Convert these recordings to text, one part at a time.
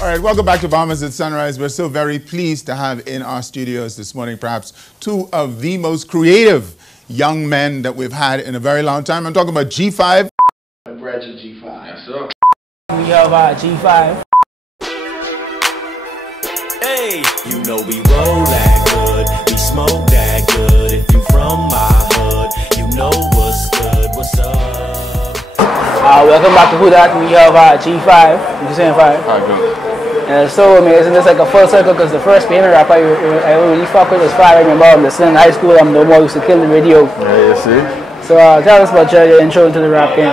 All right, welcome back to Bombers at Sunrise. We're so very pleased to have in our studios this morning perhaps two of the most creative young men that we've had in a very long time. I'm talking about G5. Bridge of G5. Yes, sir. We have G5. Hey, you know we roll that good, we smoke that good. If you from my hood, you know what's good, what's up. Welcome back to Who That. We have G5. You saying 5? Alright, good. And it's so amazing. It's like a full circle because the first payment rapper I really fuck with was 5. I remember I'm listening in high school. I'm no more used to kill the radio. Yeah, you see? So tell us about your intro into the rap game.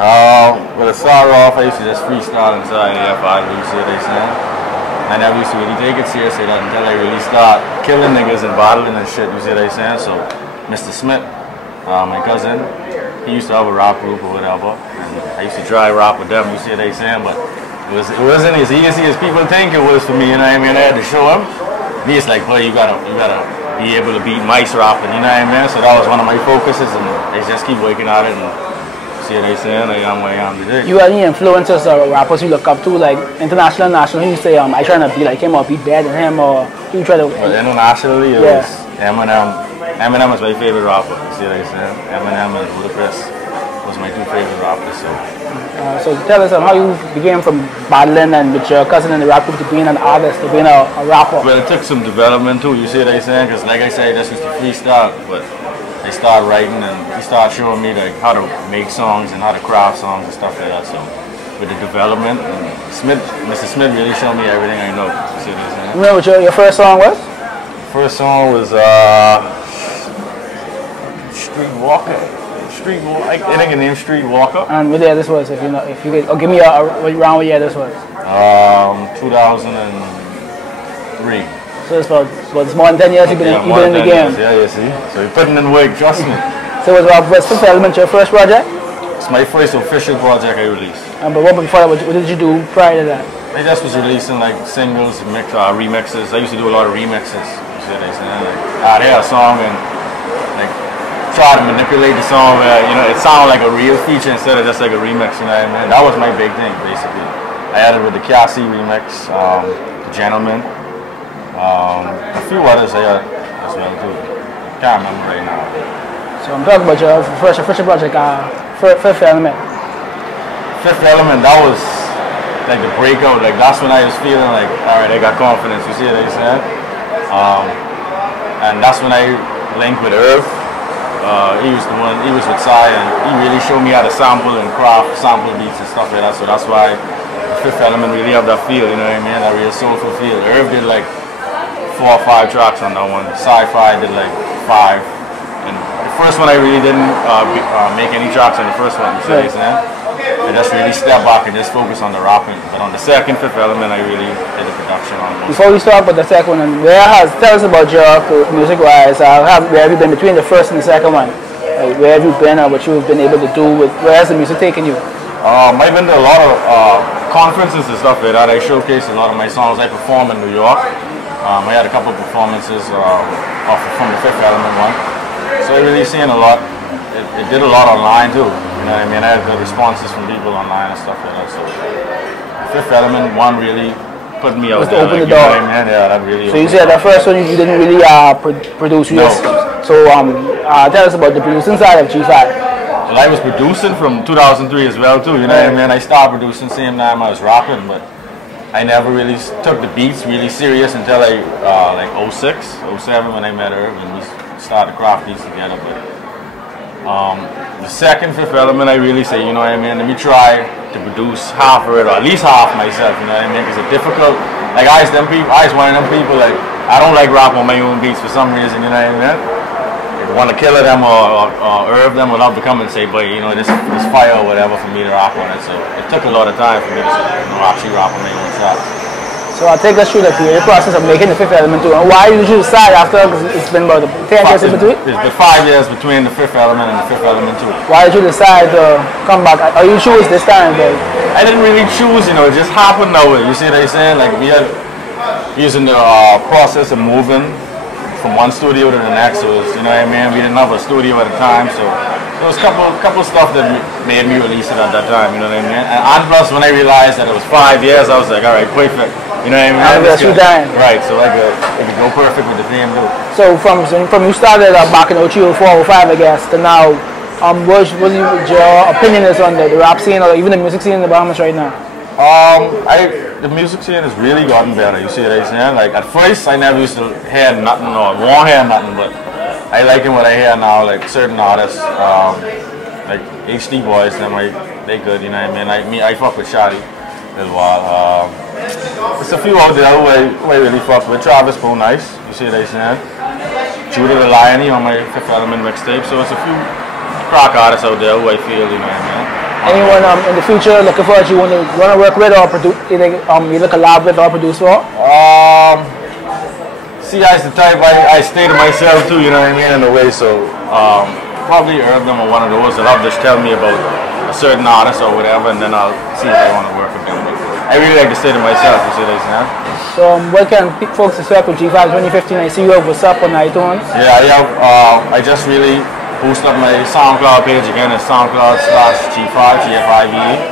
Well, to start off, I used to just freestyle inside the F5, you see what they saying? I never used to really take it seriously until I really start killing niggas and battling and shit, you see what they saying? So, Mr. Smith, my cousin, he used to have a rap group or whatever, and I used to try rap with them, you see what they saying? But it wasn't as easy as people think it was for me, you know what I mean? I had to show him. Me, it's like, boy, you gotta be able to beat mice rapping, you know what I mean? So that was one of my focuses, and I just keep working at it and see what they saying, I am where I am today. You have any influences or rappers you look up to, like international, national? You say, I trying to be like him or be better than him, or you try to... Well, internationally, it was Eminem. Eminem was my favorite rapper, you see what I'm saying? Eminem and Ludacris was my two favorite rappers, so. So tell us how you began from battling and with your cousin in the rap group to being an artist, to being a rapper. Well, it took some development too, you see what I'm saying? Because like I said, I just used to freestyle, but I started writing and he started showing me like how to make songs and how to craft songs and stuff like that. So with the development, and Mr. Smith really showed me everything I know, you see what I'm saying? Remember what your first song was? First song was Street Walker. I think the name Street Walker. And what year this was, if you know, if you could, or give me a round what year this was. 2003. So it's about more than 10 years you've been in the game. Years, yeah, you see. So you're putting in work, trust me. So was Fifth Element your first project? It's my first official project I released. But what before that, what did you do prior to that? I just was releasing like singles, remixes. I used to do a lot of remixes. You see what I'm saying? Like, I'd hear a song and like try to manipulate the song where, you know, it sounded like a real feature instead of just like a remix, you know what I mean? That was my big thing, basically. I had it with the Cassie remix, The Gentleman, a few others I had as well too. Can't remember right now. So I'm talking about your first official project, Fifth Element. Fifth Element, that was like the breakout. Like that's when I was feeling like, all right, I got confidence. You see what I said? And that's when I linked with Irv. He was with Sai, and he really showed me how to sample and craft sample beats and stuff like that. So that's why the Fifth Element really have that feel, you know what I mean? That real soulful feel. Irv did like 4 or 5 tracks on that one. Sci-Fi did like 5. And the first one I really didn't make any tracks on the first one, you see what I'm saying? I just really stepped back and just focus on the rapping. But on the second Fifth Element, I really did the production on it. Before we start with the second one, tell us about your music-wise. Where have you been between the first and the second one? Like, where have you been or what you've been able to do with, where has the music taken you? I've been to a lot of conferences and stuff like that. I showcased a lot of my songs. I performed in New York. I had a couple of performances from the Fifth Element one. So I really seen a lot. It did a lot online too. You know what I mean? I had good responses from people online and stuff like that. So Fifth Element one really put me out there. Open the door. You know what I mean? Yeah, that really. So you said that first one you didn't really produce. No. So tell us about the producing side of G5. Well, I was producing from 2003 as well too. You know what I mean? I started producing same time I was rapping, but I never really took the beats really serious until like 06, 07 when I met Irv and we started to craft beats together. But the second Fifth Element, I really say, you know what I mean? Let me try to produce half of it, or at least half myself. You know what I mean? Because it's difficult. Like I was one of them people. Like I don't like rap on my own beats for some reason. You know what I mean? If I want to kill them or Irv them, would love to come and say, but you know, this fire or whatever for me to rap on it. So it took a lot of time for me to actually rap on my own stuff. So I'll take us through the creative process of making the Fifth Element too. And why did you decide after, because it's been about 10 years in between? It's been 5 years between the Fifth Element and the Fifth Element 2. Why did you decide to come back? Or you choose this time? But I didn't really choose, you know, it just happened that way. You see what I'm saying? Like we had using the process of moving from one studio to the next. So it was, you know what I mean? We didn't have a studio at the time, so there was a couple stuff that made me release it at that time, you know what I mean? And plus, when I realized that it was 5 years, I was like, all right, perfect. You know what I mean? Right, so it could go perfect with the theme too. So from you started back in 03, 04, 05, I guess, to now, what your opinion is on the rap scene or even the music scene in the Bahamas right now? The music scene has really gotten better. You see what I'm saying? Like at first, I never used to hear nothing or won't hear nothing, but I liking what I hear now. Like certain artists, like HD Boys, they good. You know what I mean? I fuck with Shadi as well. There's a few out there who I really fuck with. Travis Poe, nice. You see what I'm saying? Judah the Lion on my Fifth Element mixtape. So it's a few rock artists out there who I feel, you know what I mean? Anyone in the future looking for that you want to work with or produce, either collab with or produce for? See, I's the type I stay to myself too, you know what I mean, in a way. So probably Herb them or one of those that I'll just tell me about a certain artist or whatever, and then I'll see if I want to work with them. But I really like to stay to myself, you see what I'm saying? So what can folks expect with G5 2015? I see you have What's Up on iTunes. Yeah. I just really boost up my SoundCloud page again. It's SoundCloud/G5 GFIVE.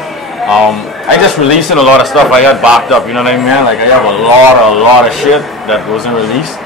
I just releasing a lot of stuff I had backed up. You know what I mean? Like I have a lot of shit that wasn't released.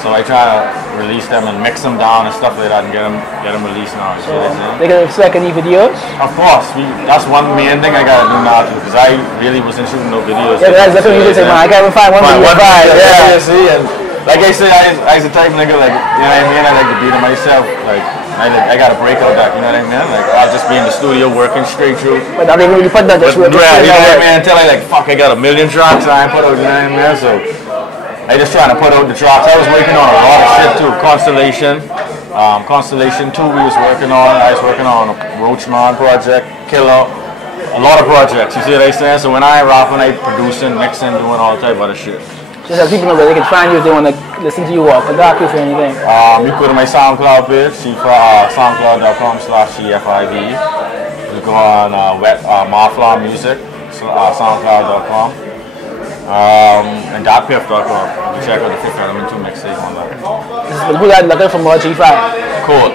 So I try to release them and mix them down and stuff like that and get them released now. So they can expect any videos? Of course. That's one main thing I gotta do now too, because I really wasn't shooting no videos. Yeah, that's what you say, man. I can't even find one video. Yeah, see, and like I say, I was the type of nigga, like, you know what I mean? I like to be to myself. Like, I gotta break out that, you know what I mean? Like, I'll just be in the studio working straight through. But I didn't really put that just with you know what I mean? Until I like, fuck, I got a million tracks I ain't put out, you know what I mean? So I just trying to put out the tracks. I was working on a lot of shit too. Constellation 2 we was working on. I was working on a Roachman project, Killer, a lot of projects. You see what I saying? So when I rapping, I producing, mixing, doing all type of other shit. Just so people know where they can find you if they want to listen to you or contact you for anything. You go to my SoundCloud page, soundcloud.com/GFIV. You go on Marfla Music, soundcloud.com. And .piff.com. You check out the Fifth Element 2 mixtape on that. Who that looking for more G5? Cool.